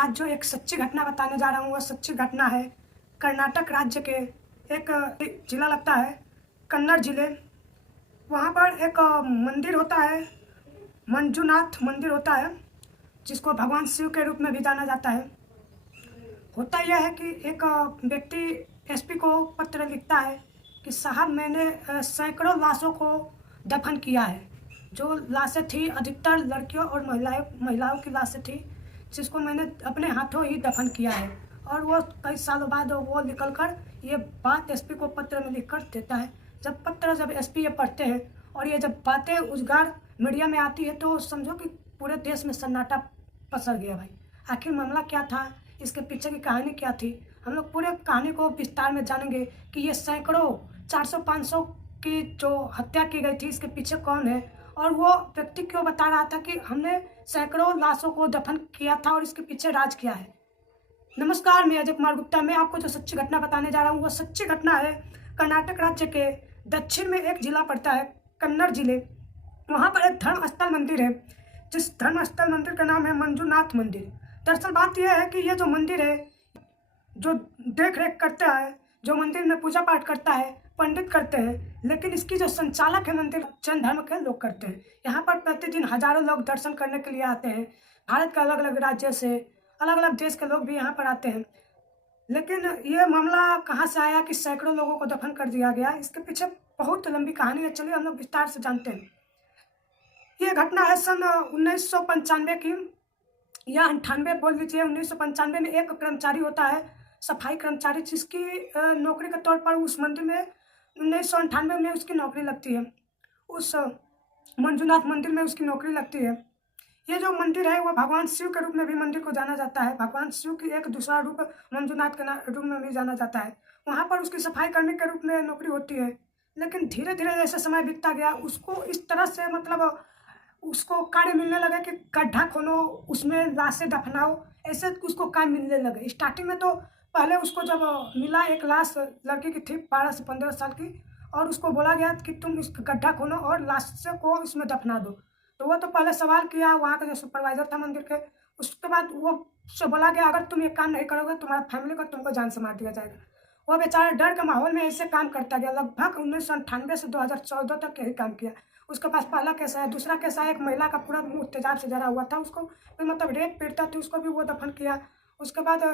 आज जो एक सच्ची घटना बताने जा रहा हूँ, वह सच्ची घटना है कर्नाटक राज्य के एक जिला लगता है कन्नड़ जिले। वहाँ पर एक मंदिर होता है, मंजुनाथ मंदिर होता है, जिसको भगवान शिव के रूप में भी जाना जाता है। होता यह है कि एक व्यक्ति एसपी को पत्र लिखता है कि साहब, मैंने सैकड़ों लाशों को दफन किया है। जो लाशें थी अधिकतर लड़कियों और महिलाओं की लाशें थी, जिसको मैंने अपने हाथों ही दफन किया है। और वो कई सालों बाद वो निकल कर ये बात एसपी को पत्र में लिख कर देता है। जब एसपी ये पढ़ते हैं और ये जब बातें उजागर मीडिया में आती है, तो समझो कि पूरे देश में सन्नाटा पसर गया भाई। आखिर मामला क्या था, इसके पीछे की कहानी क्या थी, हम लोग पूरे कहानी को विस्तार में जानेंगे कि ये सैकड़ों 400-500 की जो हत्या की गई थी, इसके पीछे कौन है, और वो व्यक्ति क्यों बता रहा था कि हमने सैकड़ों लाशों को दफन किया था और इसके पीछे राज किया है। नमस्कार, मैं अजय कुमार गुप्ता। मैं आपको जो सच्ची घटना बताने जा रहा हूँ, वो सच्ची घटना है कर्नाटक राज्य के दक्षिण में एक जिला पड़ता है कन्नड़ जिले। वहाँ पर एक धर्म स्थल मंदिर है, जिस धर्म स्थल मंदिर का नाम है मंजुनाथ मंदिर। दरअसल बात यह है कि ये जो मंदिर है, जो देख रेख करता है, जो मंदिर में पूजा पाठ करता है, पंडित करते हैं, लेकिन इसकी जो संचालक है मंदिर, जैन धर्म के लोग करते हैं। यहाँ पर प्रतिदिन हजारों लोग दर्शन करने के लिए आते हैं। भारत के अलग अलग राज्य से, अलग अलग देश के लोग भी यहाँ पर आते हैं। लेकिन ये मामला कहाँ से आया कि सैकड़ों लोगों को दफन कर दिया गया, इसके पीछे बहुत लंबी कहानी है। चलिए हम लोग विस्तार से जानते हैं। ये घटना है सन 1995 की, या 98 बोल लीजिए। 1995 में एक कर्मचारी होता है, सफाई कर्मचारी, जिसकी नौकरी के तौर पर उस मंदिर में 1998 में उसकी नौकरी लगती है। उस मंजुनाथ मंदिर में उसकी नौकरी लगती है। ये जो मंदिर है वो भगवान शिव के रूप में भी मंदिर को जाना जाता है। भगवान शिव की एक दूसरा रूप मंजुनाथ के रूप में भी जाना जाता है। वहाँ पर उसकी सफाई कर्मी के रूप में नौकरी होती है। लेकिन धीरे धीरे जैसे समय बीतता गया, उसको इस तरह से उसको कार्य मिलने लगा कि गड्ढा खोलो, उसमें लाशें दफनाओ, ऐसे उसको काम मिलने लगे। स्टार्टिंग में तो पहले उसको जब मिला एक लाश, लड़की की थी 12 से 15 साल की, और उसको बोला गया कि तुम इस गड्ढा खोलो और लाशों को इसमें दफना दो। तो वो तो पहले सवाल किया वहाँ का जो सुपरवाइजर था मंदिर के। उसके बाद वो से बोला गया, अगर तुम ये काम नहीं करोगे, तुम्हारा फैमिली को तुमको जान से मार दिया जाएगा। वो बेचारा डर के माहौल में ऐसे काम करता गया। लगभग 1998 से 2014 तक यही काम किया। उसके पास पहला केस है, दूसरा केस है, एक महिला का पूरा मुंह तेजाब से जरा हुआ था, उसको मतलब रेप पीड़िता थी, उसको भी वो दफन किया। उसके बाद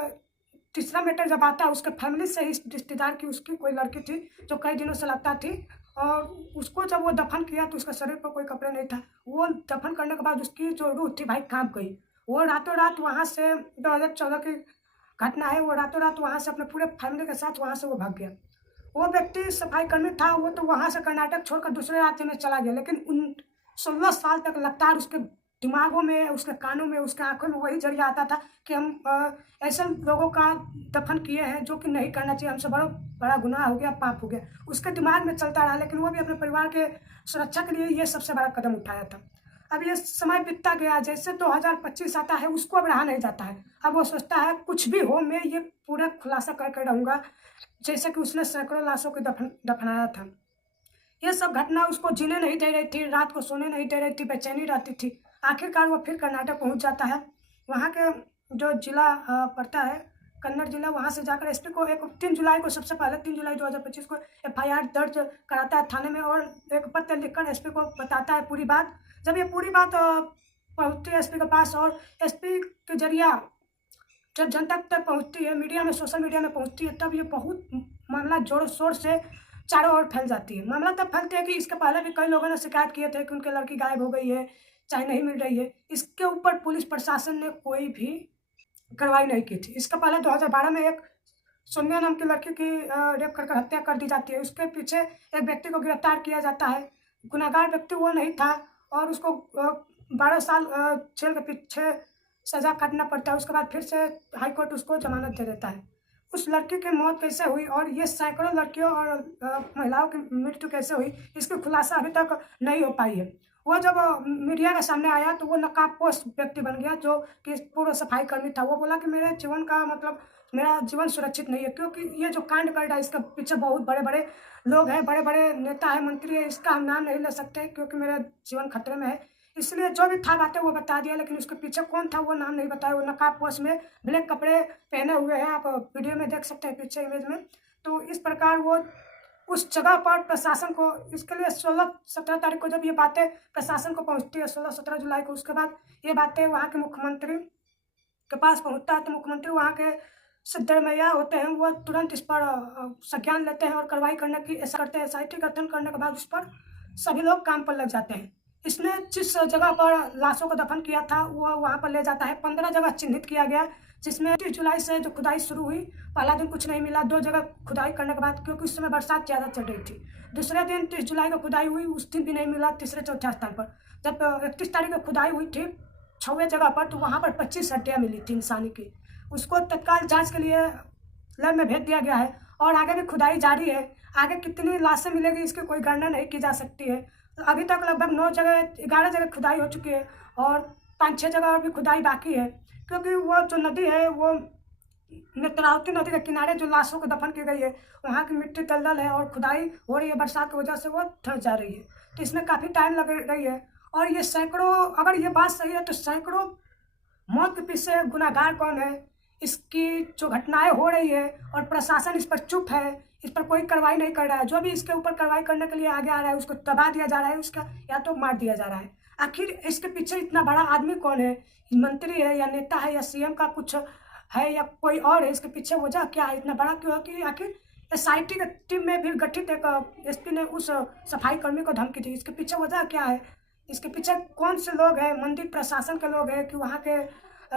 तीसरा मैटर जब आता है, उसके फैमिली से ही रिश्तेदार की उसकी कोई लड़की थी जो कई दिनों से लगता थी, और उसको जब वो दफन किया तो उसका शरीर पर कोई कपड़े नहीं था। वो दफन करने के बाद उसकी जो रूह थी भाई कांप गई। वो रातों रात वहाँ से, 2014 की घटना है, वो रातों रात वहाँ से अपने पूरे फैमिली के साथ वहाँ से वो भाग गया। वो व्यक्ति सफाई कर्मी था, वो तो वहाँ से कर्नाटक छोड़कर दूसरे राज्य में चला गया। लेकिन उन 16 साल तक लगातार उसके दिमागों में, उसके कानों में, उसके आंखों में वही जरिया आता था कि हम ऐसे लोगों का दफन किए हैं जो कि नहीं करना चाहिए, हमसे बड़ा बड़ा गुनाह हो गया, पाप हो गया। उसके दिमाग में चलता रहा, लेकिन वो भी अपने परिवार के सुरक्षा के लिए ये सबसे बड़ा कदम उठाया था। अब ये समय बीतता गया, जैसे 2025 आता है, उसको अब रहा नहीं जाता है। अब वो सोचता है कुछ भी हो, मैं ये पूरा खुलासा करके रहूँगा, जैसे कि उसने सैकड़ों लाशों को दफनाया था। ये सब घटना उसको जीने नहीं दे रही थी, रात को सोने नहीं दे रही थी, बेचैनी रहती थी। आखिरकार वो फिर कर्नाटक पहुंच जाता है। वहाँ के जो जिला पड़ता है कन्नड़ जिला, वहाँ से जाकर एसपी को 3 जुलाई को, सबसे पहले 3 जुलाई 2025 को FIR दर्ज कराता है थाने में, और एक पत्र लिखकर एसपी को बताता है पूरी बात। जब ये पूरी बात पहुँचती है एसपी के पास, और एसपी के जरिया जब जनता तक पहुंचती है, मीडिया में, सोशल मीडिया में पहुंचती है, तब ये बहुत मामला जोर शोर से चारों ओर फैल जाती है। मामला तब फैलती है कि इसके पहले भी कई लोगों ने शिकायत किए थे कि उनकी लड़की गायब हो गई है, चाहे नहीं मिल रही है। इसके ऊपर पुलिस प्रशासन ने कोई भी कार्रवाई नहीं की थी। इसके पहले 2012 में एक सोनिया नाम की लड़की की रेप कर हत्या कर दी जाती है। उसके पीछे एक व्यक्ति को गिरफ्तार किया जाता है। गुनाहगार व्यक्ति वो नहीं था, और उसको 12 साल जेल के पीछे सजा काटना पड़ता है। उसके बाद फिर से हाईकोर्ट उसको जमानत दे देता है। उस लड़की की मौत कैसे हुई और ये सैकड़ों लड़कियों और महिलाओं की मृत्यु कैसे हुई, इसकी खुलासा अभी तक नहीं हो पाई है। वो जब मीडिया के सामने आया तो वो नकाबपोश व्यक्ति बन गया, जो कि पूर्व सफाई कर्मी था। वो बोला कि मेरे जीवन का मतलब, मेरा जीवन सुरक्षित नहीं है, क्योंकि ये जो कांड कर रहा है इसके पीछे बहुत बड़े बड़े लोग हैं, बड़े बड़े नेता हैं, मंत्री हैं। इसका हम नाम नहीं ले सकते क्योंकि मेरा जीवन खतरे में है। इसलिए जो भी था बातें वो बता दिया, लेकिन उसके पीछे कौन था वो नाम नहीं बताया। वो नकाबपोश में ब्लैक कपड़े पहने हुए हैं, आप वीडियो में देख सकते हैं पीछे इमेज में। तो इस प्रकार वो उस जगह पर प्रशासन को, इसके लिए 16-17 तारीख को जब ये बातें प्रशासन को पहुंचती है, 16-17 जुलाई को, उसके बाद ये बातें वहाँ के मुख्यमंत्री के पास पहुंचता है, तो मुख्यमंत्री वहाँ के सिद्धरमैया होते हैं, वो तुरंत इस पर संज्ञान लेते हैं और कार्रवाई करने की ऐसा करते हैं। SIT गठन करने के बाद उस पर सभी लोग काम पर लग जाते हैं। इसने जिस जगह पर लाशों को दफन किया था वो वहाँ पर ले जाता है। 15 जगह चिन्हित किया गया, जिसमें 30 जुलाई से जो खुदाई शुरू हुई, पहला दिन कुछ नहीं मिला, 2 जगह खुदाई करने के बाद, क्योंकि उस समय बरसात ज़्यादा चल रही थी। दूसरे दिन 30 जुलाई को खुदाई हुई, उस दिन भी नहीं मिला, तीसरे चौथे स्थान पर। जब 31 तारीख को खुदाई हुई थी 6वें जगह पर, तो वहाँ पर 25 हड्डियाँ मिली थी इंसानी की। उसको तत्काल जाँच के लिए लैब में भेज दिया गया है और आगे भी खुदाई जारी है। आगे कितनी लाशें मिलेगी इसकी कोई गणना नहीं की जा सकती है। अभी तक लगभग 9 जगह 11 जगह खुदाई हो चुकी है और 5-6 जगह और भी खुदाई बाकी है, क्योंकि वो जो नदी है वो नेत्रावती नदी के किनारे जो लाशों को दफन की गई है, वहाँ की मिट्टी दलदल है और खुदाई हो रही है, बरसात की वजह से वो धंस जा रही है, तो इसमें काफ़ी टाइम लग रही है। और ये सैकड़ों, अगर ये बात सही है तो सैकड़ों मौत के पीछे गुनाहगार कौन है, इसकी जो घटनाएं हो रही है और प्रशासन इस पर चुप है, इस पर कोई कार्रवाई नहीं कर रहा है। जो भी इसके ऊपर कार्रवाई करने के लिए आगे आ रहा है उसको दबा दिया जा रहा है, उसका या तो मार दिया जा रहा है। आखिर इसके पीछे इतना बड़ा आदमी कौन है, मंत्री है या नेता है या CM का कुछ है या कोई और है, इसके पीछे वजह क्या है, इतना बड़ा क्यों है कि आखिर SIT की टीम में भी गठित एक SP ने उस सफाई कर्मी को धमकी दी, इसके पीछे वजह क्या है, इसके पीछे कौन से लोग हैं, मंदिर प्रशासन के लोग हैं कि वहाँ के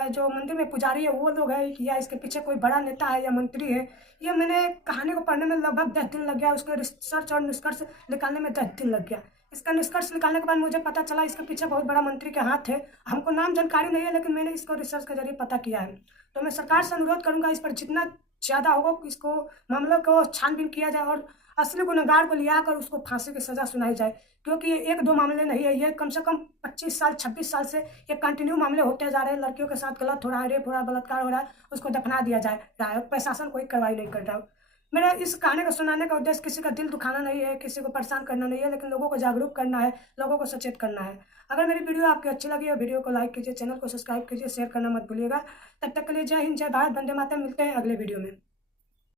जो मंदिर में पुजारी है वो लोग हैं, या इसके पीछे कोई बड़ा नेता है या मंत्री है। ये मैंने कहानी को पढ़ने में लगभग 10 दिन लग गया, उसके रिसर्च और निष्कर्ष निकालने में 10 दिन लग गया। इसका निष्कर्ष निकालने के बाद मुझे पता चला इसके पीछे बहुत बड़ा मंत्री के हाथ है। हमको नाम जानकारी नहीं है, लेकिन मैंने इसको रिसर्च के जरिए पता किया है। तो मैं सरकार से अनुरोध करूँगा इस पर जितना ज़्यादा होगा इसको मामलों को छानबीन किया जाए और असली गुनहगार को लिया कर उसको फांसी की सज़ा सुनाई जाए, क्योंकि ये 1-2 मामले नहीं है, ये कम से कम 25 साल 26 साल से ये कंटिन्यू मामले होते जा रहे हैं। लड़कियों के साथ गलत हो रहा है, रेप हो रहा है, बलात्कार हो रहा है, उसको दफना दिया जा रहा है, प्रशासन कोई कार्रवाई नहीं कर रहा है। मेरा इस कहानी को सुनाने का उद्देश्य किसी का दिल दुखाना नहीं है, किसी को परेशान करना नहीं है, लेकिन लोगों को जागरूक करना है, लोगों को सचेत करना है। अगर मेरी वीडियो आपको अच्छी लगी है, वीडियो को लाइक कीजिए, चैनल को सब्सक्राइब कीजिए, शेयर करना मत भूलिएगा। तब तक के लिए जय हिंद, जय भारत, वंदे मातरम। मिलते हैं अगले वीडियो में।